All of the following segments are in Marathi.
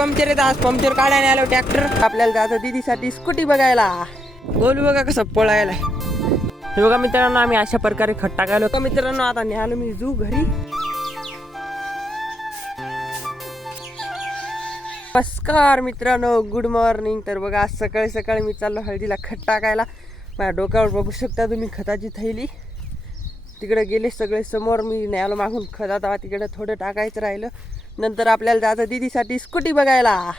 पंक्चर येतं आज पंक्चर काढायला आलो ट्रॅक्टर आपल्याला जातं दीदीसाठी स्कूटी बघायला. गोलू बघा कसं पळायला. हे बघा मित्रांनो आम्ही अशा प्रकारे खट टाकायलो. मित्रांनो आता निघालो मी जू घरी. नमस्कार मित्रांनो, गुड मॉर्निंग. तर बघा आज सकाळी सकाळी मी चाललो हळदीला खत टाकायला. माझ्या डोक्यावर बघू शकता तुम्ही खताची थैली. तिकडे गेले सगळे समोर, मी न्यायला मागून खत. आता तिकडे थोडं टाकायचं राहिलं. नंतर आपल्याला जायचं दीदीसाठी स्कूटी बघायला.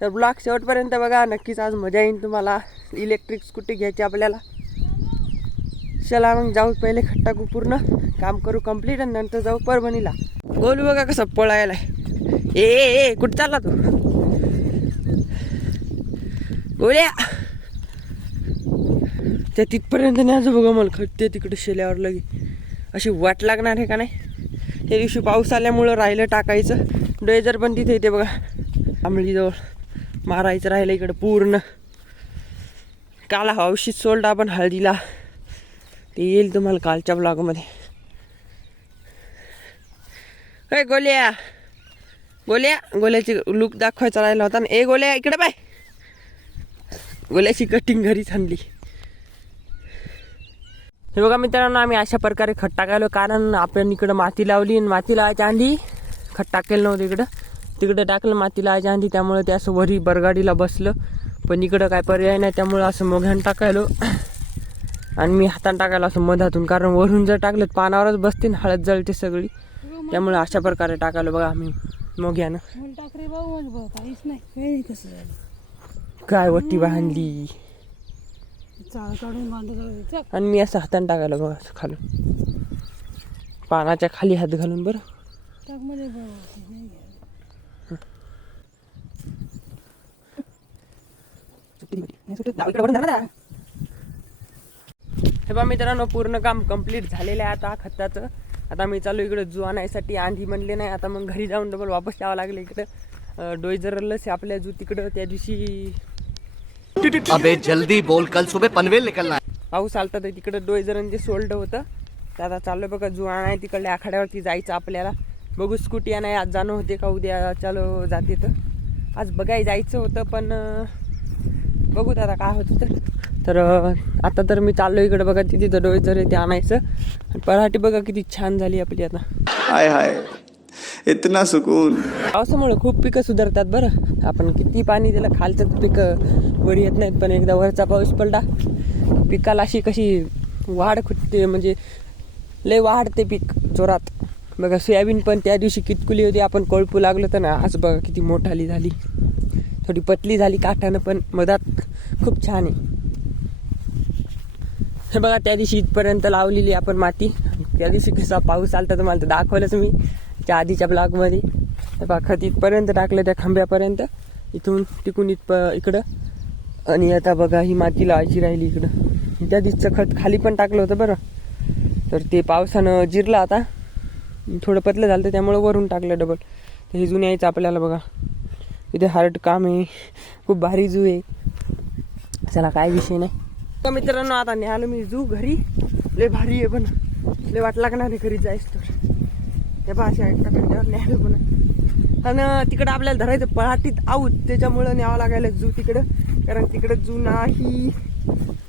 तर ब्लॉग शेवटपर्यंत बघा, नक्कीच आज मजा येईल तुम्हाला. इलेक्ट्रिक स्कूटी घ्यायची आपल्याला. चला मग जाऊ, पहिले खत टाकू, पूर्ण काम करू कंप्लीट आणि नंतर जाऊ परभणीला. गोलू बघा कसं पळायला. ए कुठं चालला तू गोल्या? त्या तिथपर्यंत न्यायचं बघा मला खत. ते तिकडे शेल्यावर लगे अशी वाट लागणार आहे का नाही. त्या दिवशी पाऊस आल्यामुळं राहिलं टाकायचं. डोयजर पण तिथे येते बघा, आंबळीजवळ मारायचं राहिलं इकडं पूर्ण. काल औषध सोडलं आपण हळदीला, ते येईल तुम्हाला कालच्या ब्लॉगमध्ये. अय गोल्या, गोल्याची लुक दाखवायचा राहिला होता ना. ए गोल्या इकडे बाय. गोल्याची कटिंग घरीच आणली. हे बघा मित्रांनो आम्ही अशा प्रकारे खत टाकायलो, कारण आपण इकडं माती लावली आणि माती लावायच्या आधी खत टाकेलं नव्हतं. तिकडं टाकलं माती लावायच्या आधी, त्यामुळे ते असं वरी बरगाडीला बसलं. पण इकडं काय पर्याय नाही, त्यामुळे असं मोघ्यानं टाकायलो आणि मी हातानं टाकायला असं मधातून. कारण वरून जर टाकलं पानावरच बसते ना, हळद जळते सगळी. त्यामुळे अशा प्रकारे टाकायलो बघा आम्ही मोघ्यानं. काय वट्टी बांधली आणि मी असं हातानं टाकायला बघा, असं खालून पानाच्या खाली हात घालून. बरं हे बघा मित्रांनो पूर्ण काम कंप्लीट झालेलं आहे आता खताचं. आता मी चालू इकडे जू आणायसाठी. आंधी म्हणले नाही, आता मग घरी जाऊन डबल वापस यावं लागलं. इकडं डोईजरलंच आपल्या जू तिकडं. त्या दिवशी अबे जल्दी बोल, कल सुबह पनवेल निकलना है. पाऊस आलता तर तिकडं डोईजरन जे सोल्ड होतं. तर आता चालू बघा जू आणाय तिकडल्या आखाड्यावरती जायचं आपल्याला. बघू स्कूटी आणाय आज जाणं होते का उद्या चालू जाते. तर आज बघाय जायचं होतं, पण बघू आता काय होतं. तर आता तर मी चाललो इकडे बघा, तिथे डोईजर आहे ते आणायचं. पराठी बघा किती छान झाली आपली आता. हाय हाय, इतना सुकून. पावसामुळे खूप पिकं सुधारतात बरं. आपण किती पाणी दिलं खालचं पिकं वर येत नाहीत, पण एकदा वरचा पाऊस पडला पिकाला अशी कशी वाढ खुटते, म्हणजे लय वाढते पीक जोरात. बघा सोयाबीन पण त्या दिवशी कितकुली होती, आपण कोळपू लागलो तर ना, आज बघा किती मोठाली झाली. थोडी पतली झाली काठानं, पण मधात खूप छान आहे. हे बघा त्या दिवशी इथपर्यंत लावलेली आपण माती. त्या दिवशी कसा पाऊस आलता तुम्हाला तर दाखवलंच मी त्या आधीच्या ब्लॉगमध्ये. हे बघा खत इथपर्यंत टाकलं त्या खांब्यापर्यंत, इथून तिकून इकडं. आणि आता बघा ही माती लावायची राहिली इकडं. त्या दिवशीचं खत खाली पण टाकलं होतं बरं, तर ते पावसानं जिरलं. आता थोडं पतलं झालं तर त्यामुळं वरून टाकलं डबल. तर हे जून यायचं आपल्याला बघा. इथे हार्ड काम आहे, खूप भारी जू आहे. चला काय विषय नाही. मित्रांनो आता निघालो मी जू घरी. लय भारी आहे, पण लय वाट लागणार आहे घरी जायच. तर त्या भाषा ऐकता न्यायला पण. आणि तिकडं आपल्याला धरायचं पळाटीत आऊत, त्याच्यामुळं न्यावं लागायला जू तिकडं. कारण तिकडं जू नाही.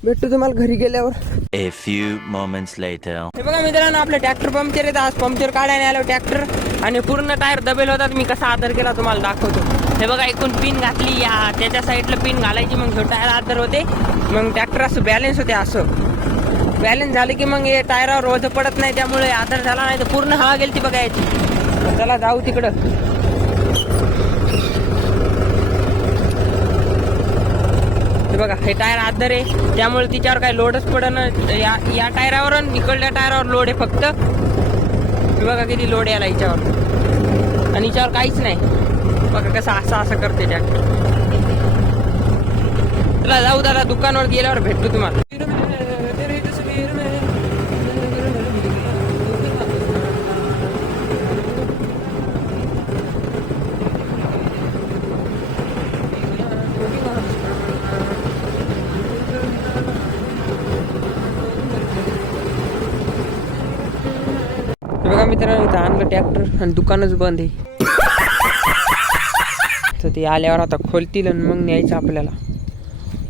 भेटतो तुम्हाला घरी गेल्यावर. A few moments later. हे बघा मित्रांनो आपलं ट्रॅक्टर पंक्चर येतं आज. पंक्चर काढायला आलो ट्रॅक्टर, आणि पूर्ण टायर दबेल होतात. मी कसा आदर केला तुम्हाला दाखवतो. हे बघा एकूण पिन घातली, या त्याच्या साईडला पिन घालायची, मग हे टायर आदर होते. मग ट्रॅक्टर असं बॅलेन्स होते. असं बॅलेन्स झालं की मग हे टायरावर रोज पडत नाही, त्यामुळे आदर झाला नाही तर पूर्ण हवा गेली ती बघायची. चला जाऊ तिकडं. हे बघा हे टायर आदर आहे, त्यामुळे तिच्यावर काही लोडच पडत. या टायरावर इकडल्या टायरावर लोड आहे फक्त. हे बघा किती लोड याला हिच्यावर, आणि हिच्यावर काहीच नाही. बघा कसं असं करते ट्रॅक्टर. चला जाऊ दादा, दुकानावर गेल्यावर भेटतो तुम्हाला. बघा मित्रांनो इथं आणलं ट्रॅक्टर आणि दुकानच बंद आहे. तर ते आल्यावर आता खोलतील आणि मग न्यायचं आपल्याला.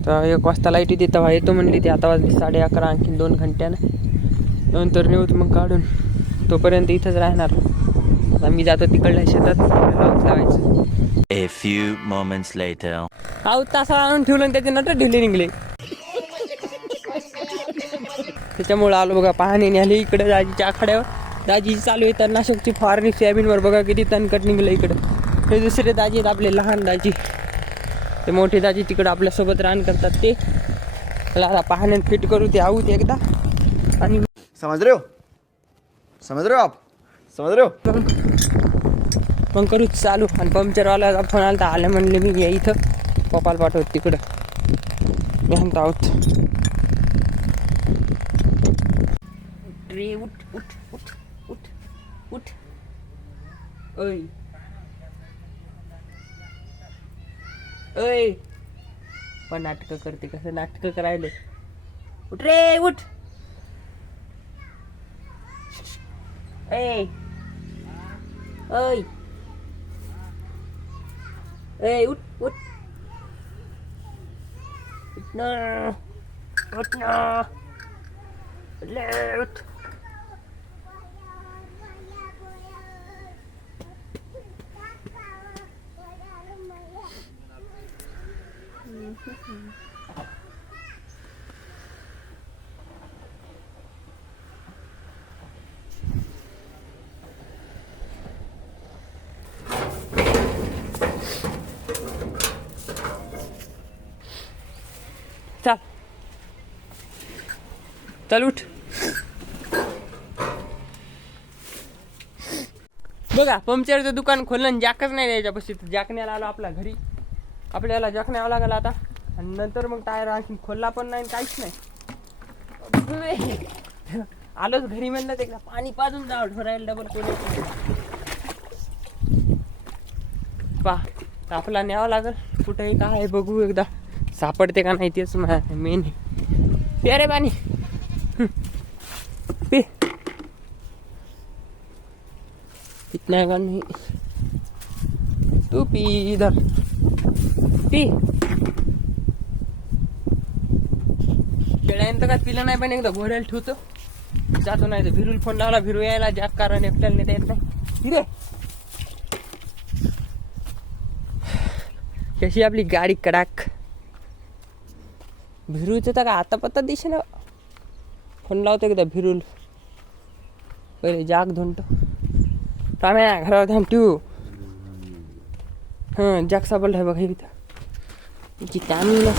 तर 1 वाजता लाईट येते तेव्हा येतो म्हणली ती. आता वाजली 11:30, आणखीन 2 घंट्यानं नंतर नेऊत मग काढून. तोपर्यंत इथंच राहणार. आता मी जातो तिकडल्या शेतात लावून लावायचं. A few moments later. तासा आणून ठेवलं आणि त्याचे नंतर ढिले निघले. त्याच्यामुळं आलो बघा पाहणी आली इकडे दाजीच्या आखाड्यावर. दाजी चालू आहे तणनाशकची फवारणी सोयाबीनवर. बघा किती तणकट निघलं इकडं. हे दुसरे दाजी आहेत आपले लहान दाजी. ते मोठे दाजी तिकडं आपल्यासोबत रान करतात ते. मला आता पाहण्यात फिट करू ते आऊत एकदा आणि समझ रहे हो आप समझ रहे हो. मग करू चालू. आणि पंक्चरवाला फोन आला तर आलं म्हणले मी या इथं पप्पाला पाठवत तिकडं. मी म्हणतो आहोत रे उठ उठ उठ उठ उठ. ओय ओय पण नाटकं करते. कसं नाटकं करायला. उठ रे उठ. ए ओय ए उठ उठ उठ ना उठ ना उठ. चल चल उठ. बघा पंक्चरचं दुकान खोललं आणि जॅकच नाही द्यायच्यापाशी. जॅकण्याला आलो आपल्या घरी. आपल्याला जॅक न्यावं लागेल आता. आणि नंतर मग टायर आणखी खोलला पण नाही काहीच नाही. आलोच घरी म्हणलं ते पाणी पाजून जावं ढोरायला डबल कोणी. पा आपला न्यावं लागेल. कुठेही काय आहे बघू एकदा सापडते का नाही तेच मेन. पे रे पाणी पे. इतना का नहीं तू पी इधर पी. खेळायला तर काय पिलं नाही पण एकदा घोड्याला ठेवतो जातो. नाही तर भिरूल फोन लावला. भिरू यायला जॅक कारण एकट्याला नेता येत नाही. हिरे कशी आपली गाडी कडाक. भिरूचं तर का आता पत्ता दिसे ना. फोन लावतो एकदा भिरूल. पहिले जाग धुंटो टाम्या घरावर थांब ठेवू. हां जाग सापडला आहे बघा इथं. ती टामीला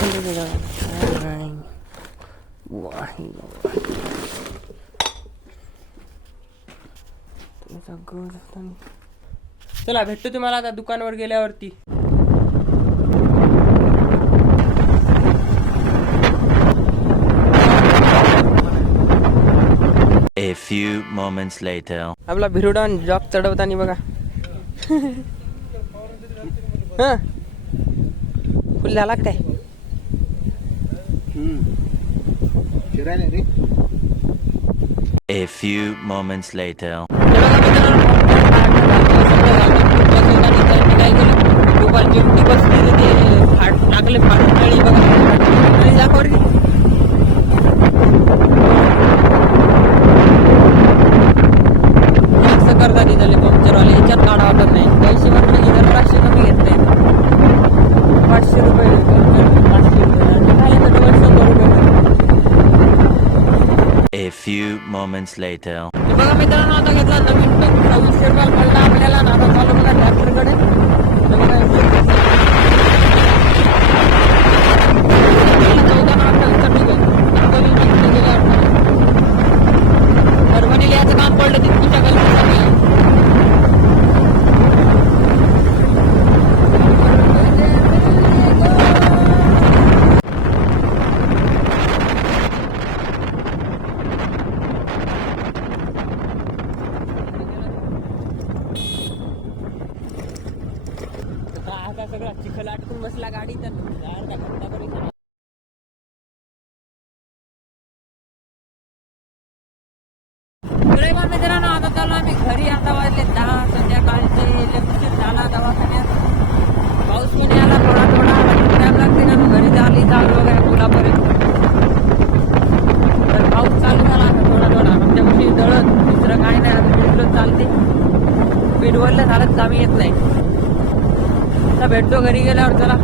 चला भेटतो तुम्हाला आता दुकानावर गेल्यावरती. A few moments later. आपला भिरुडान जॉक चढवताना बघा. हां फुल झाला काय. A few moments later. टाकले फाटली बघा दाखवर. असं करतात इथले पंक्चरवाले. ह्याच्यात काढा वाटत नाही. पैसे म्हटलं की जर 500 कमी घेत नाही. 500 रुपये 500 रुपये काय तर 100 रुपये. A few moments later. बघा मित्रांनो आता घेतला नवीन टूक 2600 रुपयाला पडला आपल्याला. आता चालू बघा ट्रॅक्टरकडे. परभणीला याचं काम पडलं तिथच्या गल्लीत. आता सगळा चिखल आटकून बसला गाडी तर अर्धा घंटा पर्यंत. मित्रांनो आता चालू आम्ही घरी. आता वाजले 10 संध्याकाळचे. झाला दवाखान्यात पाऊस नीट वरल्या झालं कामी येत नाही. आता भेटतो घरी गेल्यावर चला.